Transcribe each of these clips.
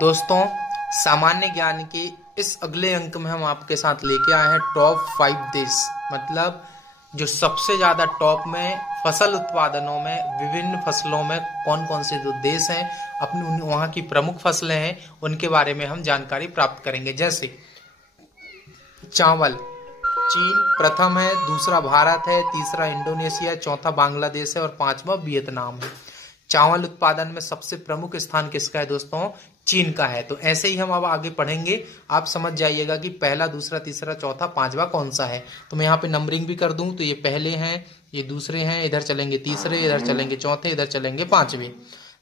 दोस्तों, सामान्य ज्ञान के इस अगले अंक में हम आपके साथ लेके आए हैं टॉप 5 देश, मतलब जो सबसे ज्यादा टॉप में फसल उत्पादनों में विभिन्न फसलों में कौन कौन से जो देश हैं, अपनी वहां की प्रमुख फसलें हैं, उनके बारे में हम जानकारी प्राप्त करेंगे। जैसे चावल, चीन प्रथम है, दूसरा भारत है, तीसरा इंडोनेशिया, चौथा बांग्लादेश है और पांचवा वियतनाम है। चावल उत्पादन में सबसे प्रमुख स्थान किसका है दोस्तों? चीन का है। तो ऐसे ही हम अब आगे पढ़ेंगे, आप समझ जाइएगा कि पहला, दूसरा, तीसरा, चौथा, पांचवा कौन सा है। तो मैं यहाँ पे नंबरिंग भी कर दूं, तो ये पहले हैं, ये दूसरे हैं, इधर चलेंगे तीसरे, इधर चलेंगे चौथे, इधर चलेंगे पांचवे।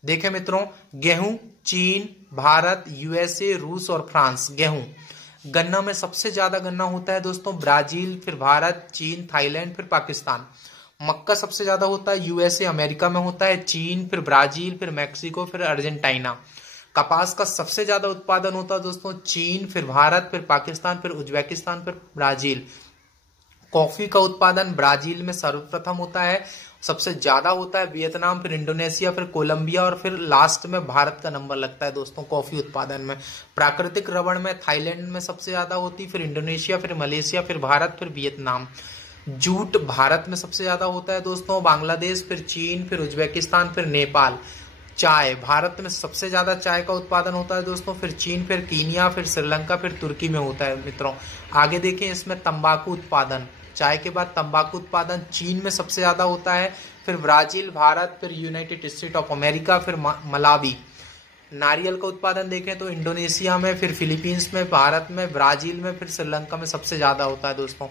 देखें मित्रों, गेहूं चीन, भारत, यूएसए, रूस और फ्रांस। गेहूं, गन्ना में सबसे ज्यादा गन्ना होता है दोस्तों ब्राजील, फिर भारत, चीन, थाईलैंड, फिर पाकिस्तान। मक्का सबसे ज्यादा होता है यूएसए अमेरिका में होता है, चीन, फिर ब्राजील, फिर मैक्सिको, फिर अर्जेंटीना। कपास का सबसे ज्यादा उत्पादन होता है दोस्तों चीन, फिर भारत, फिर पाकिस्तान, फिर उज्बेकिस्तान, फिर ब्राजील। कॉफी का उत्पादन ब्राजील में सर्वप्रथम होता है, सबसे ज्यादा होता है वियतनाम, फिर इंडोनेशिया, फिर कोलंबिया और फिर लास्ट में भारत का नंबर लगता है दोस्तों कॉफी उत्पादन में। प्राकृतिक रबड़ में थाईलैंड में सबसे ज्यादा होती, फिर इंडोनेशिया, फिर मलेशिया, फिर भारत, फिर वियतनाम। जूट भारत में सबसे ज्यादा होता है दोस्तों, बांग्लादेश, फिर चीन, फिर उज्बेकिस्तान, फिर नेपाल। चाय, भारत में सबसे ज्यादा चाय का उत्पादन होता है दोस्तों, फिर चीन, फिर कीनिया, फिर श्रीलंका, फिर तुर्की में होता है मित्रों। आगे देखें, इसमें तंबाकू उत्पादन, चाय के बाद तंबाकू उत्पादन चीन में सबसे ज्यादा होता है, फिर ब्राजील, भारत, फिर यूनाइटेड स्टेट ऑफ अमेरिका, फिर मलावी। नारियल का उत्पादन देखें तो इंडोनेशिया में, फिर फिलीपींस में, भारत में, ब्राजील में, फिर श्रीलंका में सबसे ज्यादा होता है दोस्तों।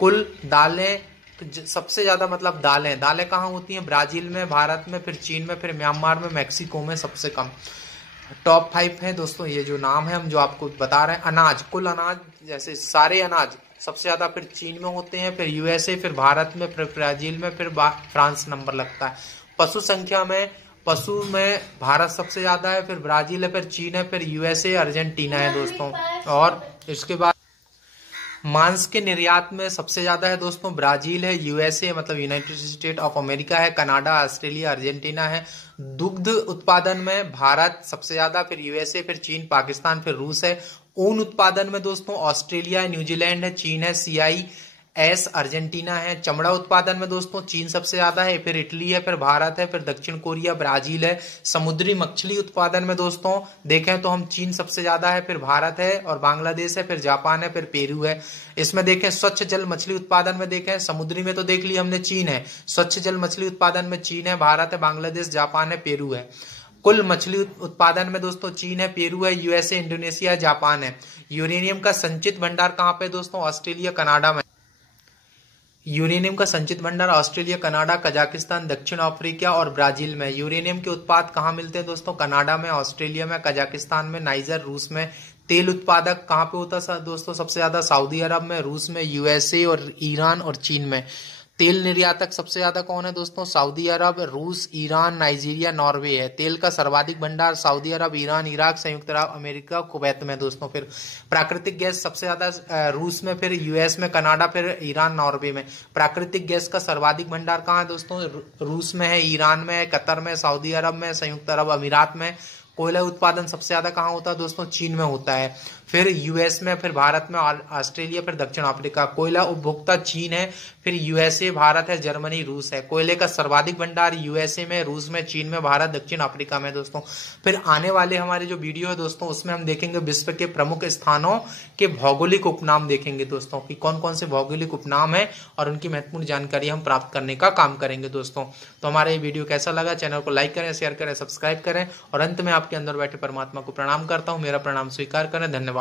कुल दालें, तो सबसे ज्यादा मतलब दालें कहाँ होती हैं? ब्राजील में, भारत में, फिर चीन में, फिर म्यांमार में, मैक्सिको में सबसे कम। टॉप 5 है दोस्तों ये जो नाम है हम जो आपको बता रहे हैं। अनाज, कुल अनाज जैसे सारे अनाज सबसे ज्यादा फिर चीन में होते हैं, फिर यूएसए, फिर भारत में, फिर ब्राजील में, फिर फ्रांस नंबर लगता है। पशु संख्या में, पशु में भारत सबसे ज्यादा है, फिर ब्राजील है, फिर चीन है, फिर यूएसए, अर्जेंटीना है दोस्तों। और इसके बाद मांस के निर्यात में सबसे ज्यादा है दोस्तों ब्राजील है, यूएसए मतलब यूनाइटेड स्टेट ऑफ अमेरिका है, कनाडा, ऑस्ट्रेलिया, अर्जेंटीना है। दुग्ध उत्पादन में भारत सबसे ज्यादा, फिर यूएसए, फिर चीन, पाकिस्तान, फिर रूस है। ऊन उत्पादन में दोस्तों ऑस्ट्रेलिया है, न्यूजीलैंड है, चीन है, CIS अर्जेंटीना है। चमड़ा उत्पादन में दोस्तों चीन सबसे ज्यादा है, फिर इटली है, फिर भारत है, फिर दक्षिण कोरिया, ब्राजील है। समुद्री मछली उत्पादन में दोस्तों देखें तो हम चीन सबसे ज्यादा है, फिर भारत है और बांग्लादेश है, फिर जापान है, फिर पेरू है। इसमें देखें स्वच्छ जल मछली उत्पादन में देखें, समुद्री में तो देख लिया हमने चीन है, स्वच्छ जल मछली उत्पादन में चीन है, भारत है, बांग्लादेश, जापान है, पेरू है। कुल मछली उत्पादन में दोस्तों चीन है, पेरू है, यूएसए, इंडोनेशिया, जापान है। यूरेनियम का संचित भंडार कहाँ पे दोस्तों? ऑस्ट्रेलिया, कनाडा में। यूरेनियम का संचित भंडार ऑस्ट्रेलिया, कनाडा, कजाकिस्तान, दक्षिण अफ्रीका और ब्राजील में। यूरेनियम के उत्पाद कहाँ मिलते हैं दोस्तों? कनाडा में, ऑस्ट्रेलिया में, कजाकिस्तान में, नाइजर, रूस में। तेल उत्पादक कहाँ पे होता है दोस्तों सबसे ज्यादा? सऊदी अरब में, रूस में, यूएसए और ईरान और चीन में। तेल निर्यातक सबसे ज्यादा कौन है दोस्तों? सऊदी अरब, रूस, ईरान, नाइजीरिया, नॉर्वे है। तेल का सर्वाधिक भंडार सऊदी अरब, ईरान, इराक, संयुक्त अरब अमेरिका, कुवैत में दोस्तों। फिर प्राकृतिक गैस सबसे ज्यादा रूस में, फिर यूएस में, कनाडा, फिर ईरान, नॉर्वे में। प्राकृतिक गैस का सर्वाधिक भंडार कहाँ है दोस्तों? रूस में है, ईरान में है, कतर में, सऊदी अरब में, संयुक्त अरब अमीरात में। कोयला उत्पादन सबसे ज्यादा कहाँ होता है दोस्तों? चीन में होता है, फिर यूएस में, फिर भारत में, ऑस्ट्रेलिया, फिर दक्षिण अफ्रीका। कोयला उपभोक्ता चीन है, फिर यूएसए, भारत है, जर्मनी, रूस है। कोयले का सर्वाधिक भंडार यूएसए में, रूस में, चीन में, भारत, दक्षिण अफ्रीका में दोस्तों। फिर आने वाले हमारे जो वीडियो है दोस्तों उसमें हम देखेंगे विश्व के प्रमुख स्थानों के भौगोलिक उपनाम देखेंगे दोस्तों कि कौन कौन से भौगोलिक उपनाम है और उनकी महत्वपूर्ण जानकारी हम प्राप्त करने का काम करेंगे दोस्तों। तो हमारा ये वीडियो कैसा लगा? चैनल को लाइक करें, शेयर करें, सब्सक्राइब करें और अंत में आपके अंदर बैठे परमात्मा को प्रणाम करता हूं। मेरा प्रणाम स्वीकार करें। धन्यवाद।